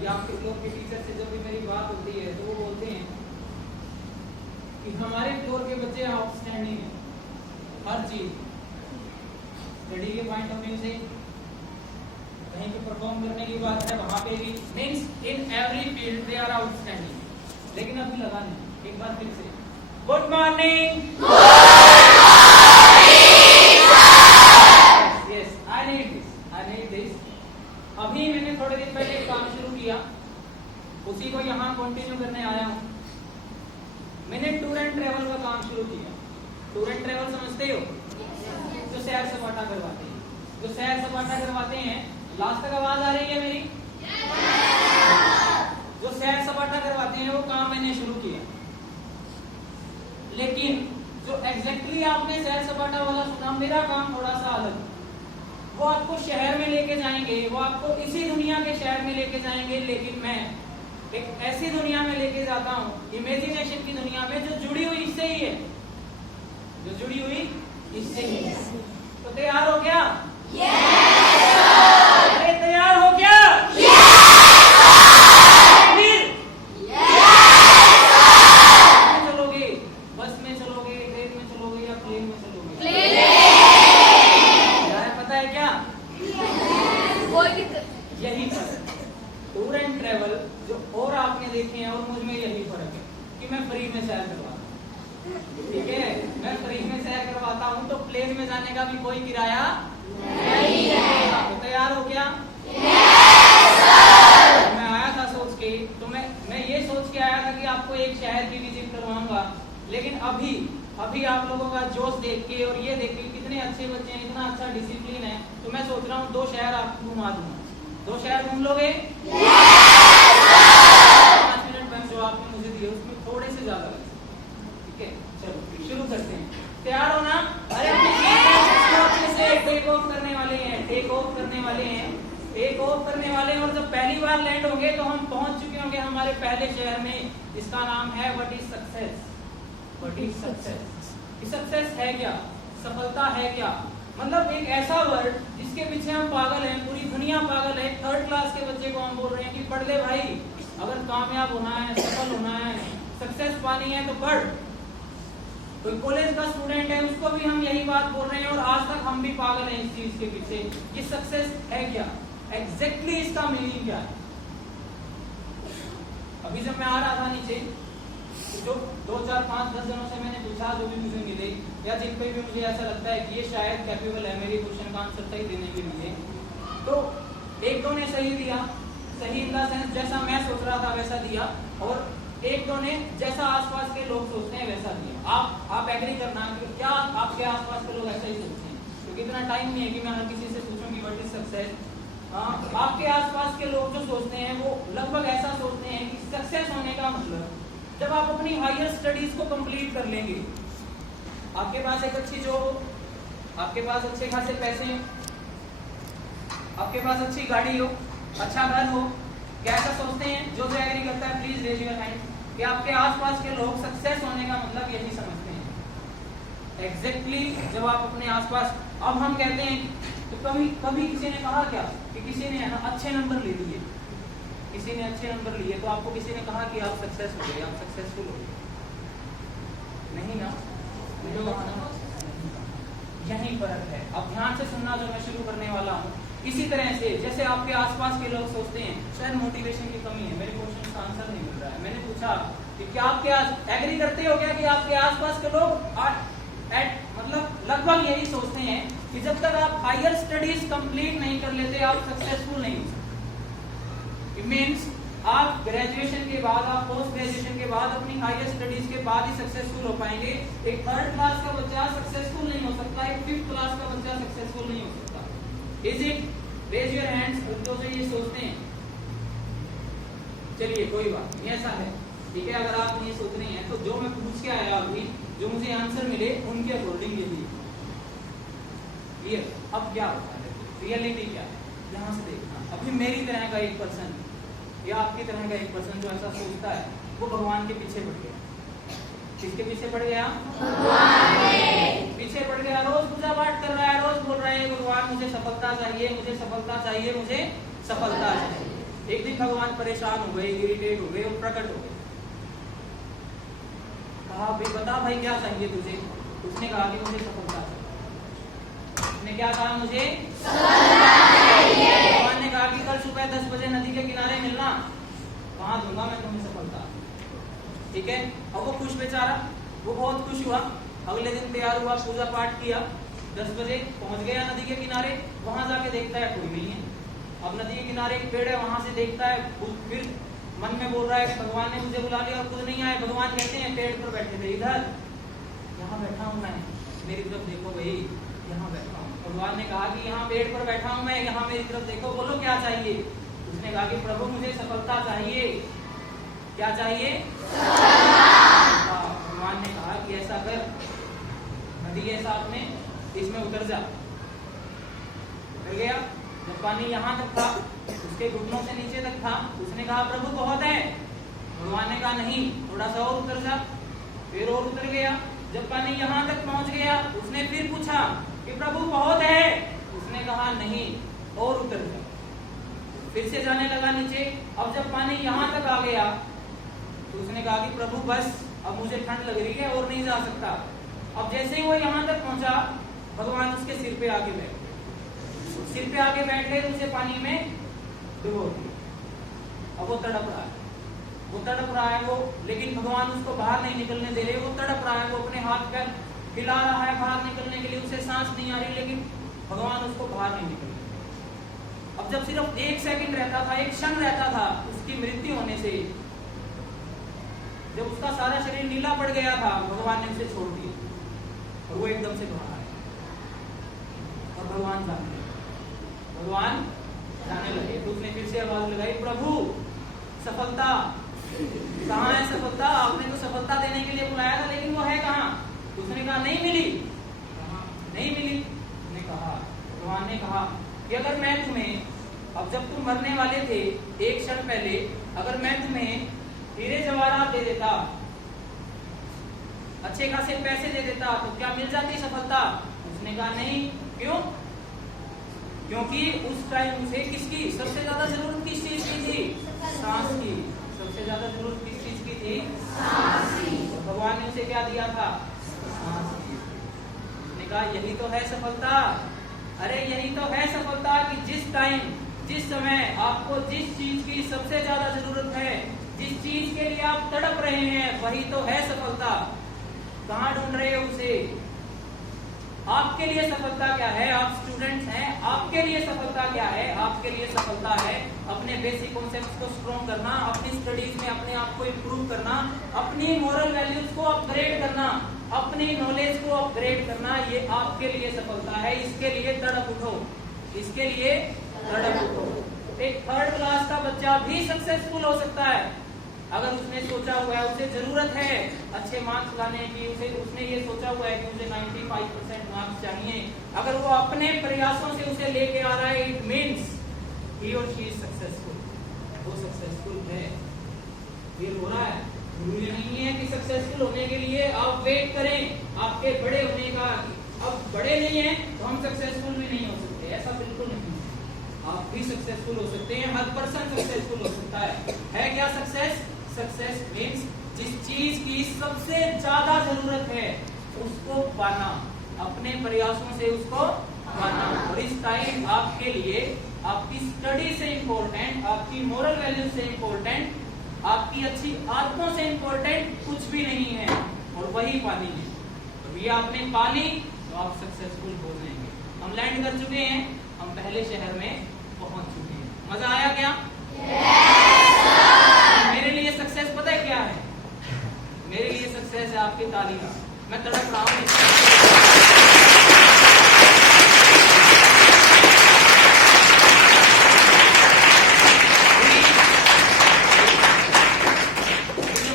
या आपके लोग के टीचर से जब भी मेरी बात होती है तो वो बोलते हैं कि हमारे फ्लोर के बच्चे आउटस्टैंडिंग हैं हर चीज, स्टडी के पॉइंट ऑफ व्यू से, कहीं पे परफॉर्म करने की बात है वहां पे भी, means in every field they are outstanding. लेकिन अभी लगा नहीं, एक बार फिर से good morning, yes I need this. अभी मैंने थोड़े दिन पहले एक काम शुरू किया, उसी को यहाँ कंटिन्यू करने आया हूँ। मैंने टूर एंड ट्रेवल का काम शुरू किया। टूर एंड ट्रेवल समझते हो? जो सैर सपाटा करवाते हैं, जो सैर सपाटा करवाते हैं। लास्ट तक आवाज आ रही है मेरी? जो सैर सपाटा करवाते हैं वो काम मैंने शुरू किया, लेकिन जो एग्जैक्टली आपने सैर सपाटा वाला सुना, मेरा काम थोड़ा सा अलग। वो आपको शहर में लेके जाएंगे, वो आपको इसी दुनिया के शहर में लेके जाएंगे, लेकिन मैं एक ऐसी दुनिया में लेके जाता हूँ, इमेजिनेशन की दुनिया में, जो जुड़ी हुई इससे ही है, जो जुड़ी हुई इससे ही है। तो तैयार हो क्या? अरे तैयार हो क्या? चलोगे बस में, चलोगे ट्रेन में, चलोगे या प्लेन में चलोगे? पता है क्या? यही फर्क, टूर एंड ट्रेवल जो और आपने देखे हैं और मुझ में यही फर्क है कि मैं फ्री में सैर करवाता हूँ, ठीक है? मैं फ्री में सैर करवाता हूँ, तो प्लेन में जाने का भी कोई किराया नहीं है। तो तैयार हो क्या? मैं आया था सोच के, तो मैं ये सोच के आया था कि आपको एक शहर की विजिट करवाऊंगा, लेकिन अभी आप लोगों का जोश देख के और ये देख के कितने अच्छे बच्चे हैं, इतना अच्छा डिसिप्लिन है, तो मैं सोच रहा हूँ 2 शहर आपको घुमा दूंगा। 2 शहर घूम लोगे? 5 मिनट जो आपने मुझे दिए उसमें थोड़े से ज्यादा लगे, ठीक है? चलो शुरू करते हैं। तैयार हो ना? अरे अच्छे से टेक ऑफ करने वाले हैं, टेक ऑफ करने वाले हैं, टेक ऑफ करने वाले हैं। और जब पहली बार लैंड होंगे तो हम पहुंच चुके होंगे हमारे पहले शहर में। इसका नाम है what is success. What is success? Success है क्या? सफलता है क्या? मतलब एक ऐसा वर्ड जिसके पीछे हम पागल हैं, पूरी दुनिया पागल है। 3rd क्लास के बच्चे को हम बोल रहे हैं कि पढ़ ले भाई, अगर कामयाब होना है, सफल होना है, सक्सेस पानी है तो पढ़। कोई कॉलेज का स्टूडेंट है, उसको भी हम यही बात बोल रहे हैं, और आज तक हम भी पागल हैं इस चीज के पीछे कि सक्सेस है क्या, एग्जैक्टली इसका मीनिंग क्या है। अभी जब मैं आ रहा था नीचे, जो 2, 4, 5, 10 जनों से मैंने पूछा, जो भी मुझे मिले या जिन पे भी मुझे ऐसा लगता है कि ये शायद कैपेबल है मेरी क्वेश्चन का आंसर सही देने के लिए, तो 1-2 ने सही दिया, सही इन द सेंस जैसा मैं सोच रहा था वैसा दिया, और 1-2 ने जैसा आसपास के लोग सोचते हैं वैसा दिया। आप एग्री करना कि क्या आपके आसपास के लोग ऐसा ही सोचते हैं? क्योंकि इतना टाइम नहीं है कि मैं हर किसी से पूछूं कि व्हाट इज सक्सेस। आपके आसपास के लोग जो सोचते हैं वो लगभग ऐसा सोचते हैं कि सक्सेस होने का मतलब जब आप अपनी हायर स्टडीज को कंप्लीट कर लेंगे, आपके पास एक अच्छी जॉब हो, आपके पास अच्छे खासे पैसे हो, आपके पास अच्छी गाड़ी हो, अच्छा घर हो। क्या ऐसा सोचते हैं? जो एग्री करता है प्लीज रेज योर हैंड कि आपके आसपास के लोग सक्सेस होने का मतलब यही समझते हैं। एग्जैक्टली जब आप अपने आसपास, अब हम कहते हैं तो कभी किसी ने कहा क्या कि किसी ने ना अच्छे नंबर ले लिए, किसी ने अच्छे नंबर लिए, तो आपको किसी ने कहा कि आप सक्सेस हो गए, आप सक्सेसफुल हो गए? नहीं ना, यही फर्क है। अब ध्यान से सुनना जो मैं शुरू करने वाला हूँ। इसी तरह से जैसे आपके आसपास के लोग सोचते हैं शायद मोटिवेशन की कमी है, मेरे क्वेश्चन का आंसर नहीं मिल रहा है। मैंने पूछा कि क्या आपके एग्री करते हो क्या कि आपके आसपास के लोग मतलब लगभग यही सोचते हैं कि जब तक आप हायर स्टडीज कंप्लीट नहीं कर लेते आप सक्सेसफुल नहीं हो सकते। इट मींस आप ग्रेजुएशन के बाद, आप पोस्ट ग्रेजुएशन के बाद, अपनी हायर स्टडीज के बाद ही सक्सेसफुल हो पाएंगे। एक 3rd क्लास का बच्चा सक्सेसफुल नहीं हो सकता, एक 5th क्लास का बच्चा सक्सेसफुल नहीं हो सकता। Is it? Raise your hands जो ये सोचते हैं। चलिए कोई बात नहीं, ऐसा है, ठीक है। अगर आप ये सोच रहे हैं तो जो मैं पूछ के आया अभी, जो मुझे आंसर मिले उनके अकॉर्डिंग यही। ये अब क्या होता है, रियलिटी क्या है, यहाँ से देखना। अभी मेरी तरह का एक पर्सन या आपकी तरह का एक पर्सन जो ऐसा सोचता है वो भगवान के पीछे पड़ गया। किसके पीछे पड़ गया? पीछे पड़ गया। रोज पूजा पाठ कर रहा है, रोज बोल रहा है भगवान मुझे सफलता चाहिए, मुझे सफलता चाहिए, मुझे सफलता चाहिए। एक दिन दिन भगवान परेशान हो गए, इरिटेट हो गए और प्रकट हो गए। कहा भाई बता भाई क्या चाहिए तुझे? उसने कहा कि मुझे सफलता चाहिए। उसने क्या कहा? मुझे भगवान ने कहा कि कल सुबह 10 बजे नदी के किनारे मिलना, वहां दूंगा मैं तुम्हें सफलता। ठीक है। अब वो खुश बेचारा, वो बहुत खुश हुआ। अगले दिन तैयार हुआ, पूजा पाठ किया, 10 बजे पहुंच गया नदी के किनारे। वहां जाके देखता है कोई नहीं है। अब नदी के किनारे एक पेड़ है, वहां से देखता है, फिर मन में बोल रहा है कि भगवान ने मुझे बुला लिया और खुद नहीं आए। भगवान कहते हैं पेड़ पर बैठे थे, इधर यहाँ बैठा हूँ मैं, मेरी तरफ देखो भाई, यहाँ बैठा हूँ। भगवान ने कहा कि यहाँ पेड़ पर बैठा हूँ मैं, यहाँ मेरी तरफ देखो, बोलो क्या चाहिए? उसने कहा कि प्रभु मुझे सफलता चाहिए। क्या चाहिए? भगवान ने कहा कि ऐसा कर, नदी है साथ में, इसमें उतर जा। उतर गया। जब पानी यहाँ तक था, उसके घुटनों से नीचे तक था, उसने कहा प्रभु बहुत है। भगवान ने कहा नहीं, थोड़ा सा और उतर जा। फिर और उतर गया। जब पानी यहाँ तक पहुंच गया, उसने फिर पूछा कि प्रभु बहुत है। उसने कहा नहीं, और उतर जा। फिर से जाने लगा नीचे। अब जब पानी यहाँ तक आ गया तो उसने कहा कि प्रभु बस, अब मुझे ठंड लग रही है और नहीं जा सकता। अब जैसे ही वो यहाँ तक पहुंचा, भगवान उसके सिर पे आके बैठ गए। सिर पे आके बैठ गए तो उसे पानी में डुबो दिया। अब वो तड़प रहा है, वो तड़प रहा है वो, लेकिन भगवान उसको बाहर नहीं निकलने दे रहे। वो तड़प रहा है, वो अपने हाथ पैर हिला रहा है बाहर निकलने के लिए, उसे सांस नहीं आ रही, लेकिन भगवान उसको बाहर नहीं निकलने दे रहे। अब जब सिर्फ 1 सेकंड रहता था, 1 क्षण रहता था उसकी मृत्यु होने से, जब उसका सारा शरीर नीला पड़ गया था, भगवान ने उसे छोड़ दिया और वो एकदम से बाहर आया। और भगवान जाने लगे। तो उसने फिर से आवाज लगाई, प्रभु सफलता कहाँ है? सफलता, आपने तो सफलता देने के लिए बुलाया था, लेकिन वो है कहाँ? उसने कहा नहीं मिली। नहीं मिली। उसने कहा, भगवान ने कहा कि अगर मैं तुम्हें, अब जब तुम मरने वाले थे 1 क्षण पहले, अगर मैं तुम्हें हीरे जवाहरात दे देता, अच्छे खासे पैसे दे देता, तो क्या मिल जाती सफलता? उसने कहा नहीं। क्यों? क्योंकि उस टाइम उसे किसकी सबसे ज्यादा जरूरत किस चीज की थी? सांस की। सबसे ज्यादा जरूरत किस चीज की थी? सांस की। तो भगवान ने उसे क्या दिया था? सांस की। उसने कहा यही तो है सफलता। अरे यही तो है सफलता कि जिस टाइम, जिस समय आपको जिस चीज की सबसे ज्यादा जरूरत है, जिस चीज के लिए आप तड़प रहे हैं, वही तो है सफलता। कहाँ ढूंढ रहे हो उसे? आपके लिए सफलता क्या है? आप स्टूडेंट्स हैं, आपके लिए सफलता क्या है? आपके लिए सफलता है अपने बेसिक कॉन्सेप्ट्स को स्ट्रॉन्ग करना, अपनी स्टडीज में अपने आप को इम्प्रूव करना, अपनी मोरल वैल्यूज को अपग्रेड करना, अपनी नॉलेज को अपग्रेड करना। ये आपके लिए सफलता है। इसके लिए तड़प उठो, इसके लिए तड़प उठो। एक 3rd क्लास का बच्चा भी सक्सेसफुल हो सकता है अगर उसने सोचा हुआ है, उसे जरूरत है अच्छे मार्क्स लाने की, उसने ये सोचा हुआ है कि मुझे 95% मार्क्स चाहिए। अगर वो अपने प्रयासों से उसे लेके आ रहा है, इट मीन्स ही और शी इज सक्सेसफुल। वो सक्सेसफुल है। ये हो रहा है। जरूरी नहीं है कि सक्सेसफुल होने के लिए आप वेट करें आपके बड़े होने का। अब बड़े नहीं है तो हम सक्सेसफुल भी नहीं हो सकते, ऐसा बिल्कुल नहीं। आप भी सक्सेसफुल हो सकते हैं, हर पर्सन सक्सेसफुल हो सकता है क्या सक्सेस? सक्सेस मीन्स जिस चीज की सबसे ज्यादा जरूरत है उसको पाना, अपने प्रयासों से उसको पाना। और इस टाइम आपके लिए आपकी स्टडी से इम्पोर्टेंट, आपकी मोरल वैल्यू से इम्पोर्टेंट, आपकी अच्छी आदतों से इम्पोर्टेंट कुछ भी नहीं है, और वही पानी है। तो ये आपने पानी तो आप सक्सेसफुल हो जाएंगे। हम लैंड कर चुके हैं, हम पहले शहर में पहुंच चुके हैं। मजा आया क्या? मेरे लिए सक्सेस पता है क्या है? मेरे लिए सक्सेस है आपकी तालियां। मैं तड़प रहा हूँ।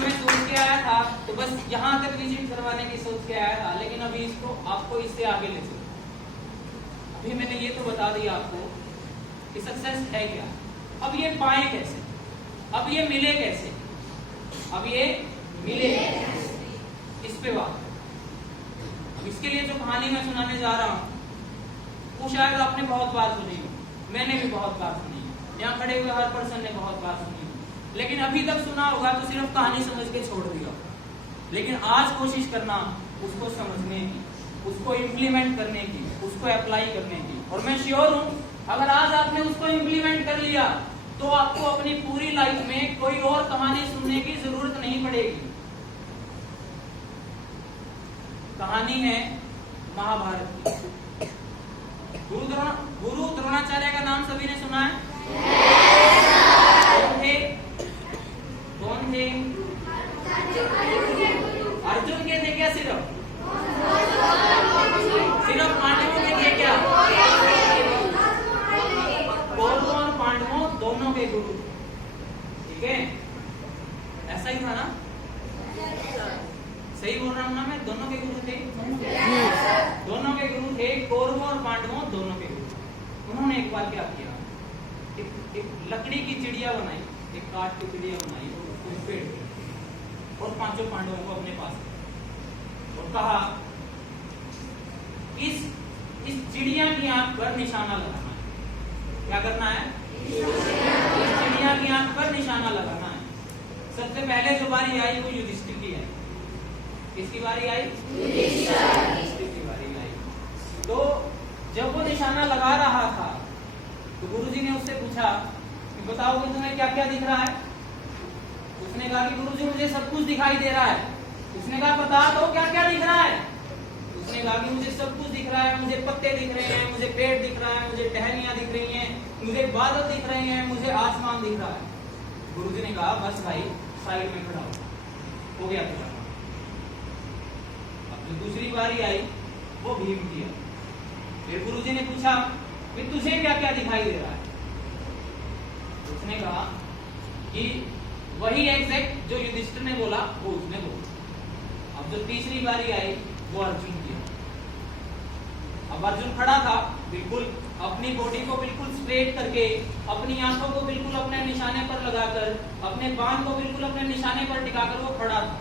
मैं सोच के आया था तो बस यहाँ तक विजिट करवाने की सोच के आया था, लेकिन अभी इसको आपको इससे आगे ले चलो। अभी मैंने ये तो बता दिया आपको कि सक्सेस है क्या। अब ये पाए कैसे? अब ये मिले कैसे? अब ये मिले इस पे बात। अब इसके लिए जो कहानी मैं सुनाने जा रहा हूं वो शायद आपने बहुत बार सुनी हो, मैंने भी बहुत बार सुनी है। यहाँ खड़े हुए हर पर्सन ने बहुत बार सुनी, लेकिन अभी तक सुना होगा तो सिर्फ कहानी समझ के छोड़ दिया। लेकिन आज कोशिश करना उसको समझने की, उसको इम्प्लीमेंट करने की, उसको अप्लाई करने की। और मैं श्योर हूं अगर आज आपने उसको इम्प्लीमेंट कर लिया तो आपको अपनी पूरी लाइफ में कोई और कहानी सुनने की जरूरत नहीं पड़ेगी। कहानी है महाभारत की। गुरु द्रोणाचार्य का नाम सभी ने सुना है? कौन थे? अर्जुन के थे क्या? सिर्फ पांडवों के थे क्या? कौरवों और पांडवों दोनों के गुरु, ठीक है? ऐसा ही था ना? सही बोल रहा हूं ना मैं? दोनों के गुरु थे, दोनों के गुरु थे, कौरवों और पांडवों दोनों के गुरु। उन्होंने एक बार क्या किया, एक लकड़ी की चिड़िया बनाई, एक काठ की चिड़िया बनाई, उसको पेड़ और पांचों पांडवों को अपने पास और कहा इस चिड़िया की आंख पर निशाना लगाना है। क्या करना है? इस चिड़िया की आंख पर निशाना लगाना है। सबसे पहले जो बारी आई वो युधिष्ठिर की है। किसकी बारी आई? युधिष्ठिर की बारी आई। तो जब वो निशाना लगा रहा था तो गुरुजी ने उससे पूछा कि बताओगे तुम्हें क्या क्या दिख रहा है? उसने कहा कि गुरुजी मुझे सब कुछ दिखाई दे रहा है। उसने कहा बता दो क्या क्या दिख रहा है? उसने कहा कि मुझे सब कुछ दिख रहा है, मुझे पत्ते दिख रहे हैं, मुझे पेड़ दिख रहा है, मुझे टहनियां दिख रही हैं, मुझे बादल दिख रहे हैं, मुझे आसमान दिख रहा है। गुरुजी ने कहा बस भाई साइड में खड़ा हो गया तेरा। अब जो दूसरी बारी आई वो भीम की है। फिर गुरुजी ने पूछा कि तुझे क्या क्या दिखाई दे रहा है? उसने कहा कि वही एग्जैक्ट जो युधिष्ठिर ने बोला वो उसने बोला। अब जो तीसरी बारी आई वो अर्जुन की। अब अर्जुन खड़ा था बिल्कुल अपनी बॉडी को बिल्कुल स्ट्रेट करके, अपनी आंखों को बिल्कुल अपने निशाने पर लगाकर, अपने बाण को बिल्कुल अपने निशाने पर टिकाकर वो खड़ा था।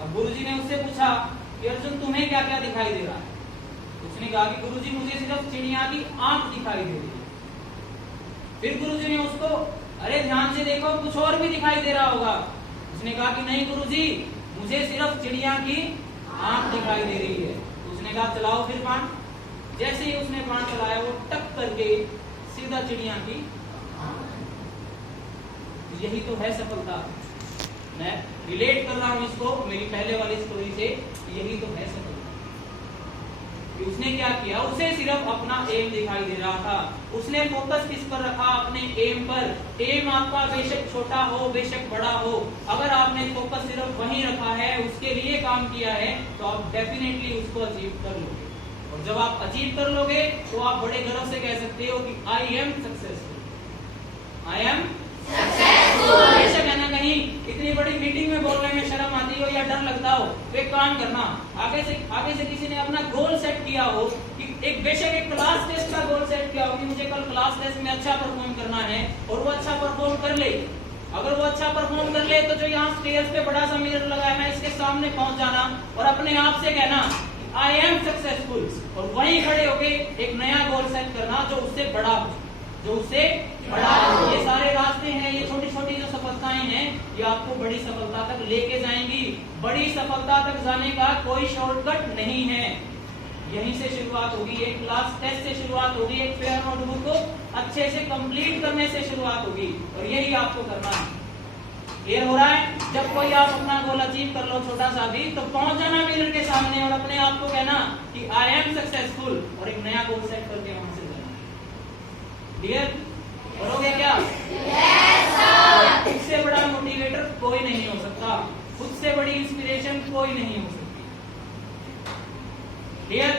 अब गुरुजी ने उससे पूछा कि अर्जुन तुम्हें क्या क्या दिखाई दे रहा है? उसने कहा कि गुरुजी मुझे सिर्फ चिड़िया की आंख दिखाई दे रही है। फिर गुरुजी ने उसको अरे ध्यान से देखो कुछ और भी दिखाई दे रहा होगा। उसने कहा कि नहीं गुरुजी मुझे सिर्फ चिड़िया की आंख दिखाई दे रही है। उसने कहा चलाओ फिर बाण। जैसे ही उसने बाण चलाया वो टक करके सीधा चिड़िया की। यही तो है सफलता। मैं रिलेट कर रहा हूं इसको मेरी पहले वाली स्टोरी से। यही तो है सफलता। उसने क्या किया, उसे सिर्फ अपना एम दिखाई दे रहा था। उसने फोकस किस पर रखा? अपने एम पर। एम आपका बेशक छोटा हो बेशक बड़ा हो, अगर आपने फोकस सिर्फ वहीं रखा है, उसके लिए काम किया है, तो आप डेफिनेटली उसको अचीव कर लोगे। और जब आप अचीव कर लोगे तो आप बड़े गर्व से कह सकते हो कि I am successful. I am successful. बेशक है ना कहीं इतनी बड़ी मीटिंग में बोलने में शर्म आती हो या डर लगता हो, तो एक काम करना, आगे से किसी ने अपना गोल सेट किया हो कि एक बेशक एक क्लास टेस्ट का गोल सेट किया हो कि मुझे कल क्लास टेस्ट में अच्छा परफॉर्म करना है, और वो अच्छा परफॉर्म कर ले। अगर वो अच्छा परफॉर्म कर ले तो जो यहाँ स्टेज पे बड़ा सा मिरर लगा है ना, इसके सामने पहुंच जाना और अपने आप से कहना आई एम सक्सेसफुल, और वहीं खड़े होके एक नया गोल सेट करना जो उससे बड़ा हो, जो उससे बड़ा हो। ये सारे रास्ते हैं, ये छोटी छोटी जो सफलताएं हैं, ये आपको बड़ी सफलता तक लेके जाएंगी। बड़ी सफलता तक जाने का कोई शॉर्टकट नहीं है। यहीं से शुरुआत होगी, एक क्लास टेस्ट से शुरुआत होगी, एक फेयर नोटबुक को अच्छे से कंप्लीट करने से शुरुआत होगी, और यही आपको करना है। क्लियर हो रहा है? जब कोई आप अपना गोल अचीव कर लो छोटा सा भी, तो पहुंच जाना मिरर के सामने और अपने आप को कहना कि आई एम सक्सेसफुल, और एक नया गोल सेट करके वहां से जाना। क्लियर? करोगे क्या? Yes sir. खुद से बड़ा मोटिवेटर कोई नहीं हो सकता, खुद से बड़ी इंस्पिरेशन कोई नहीं हो सकती। क्लियर?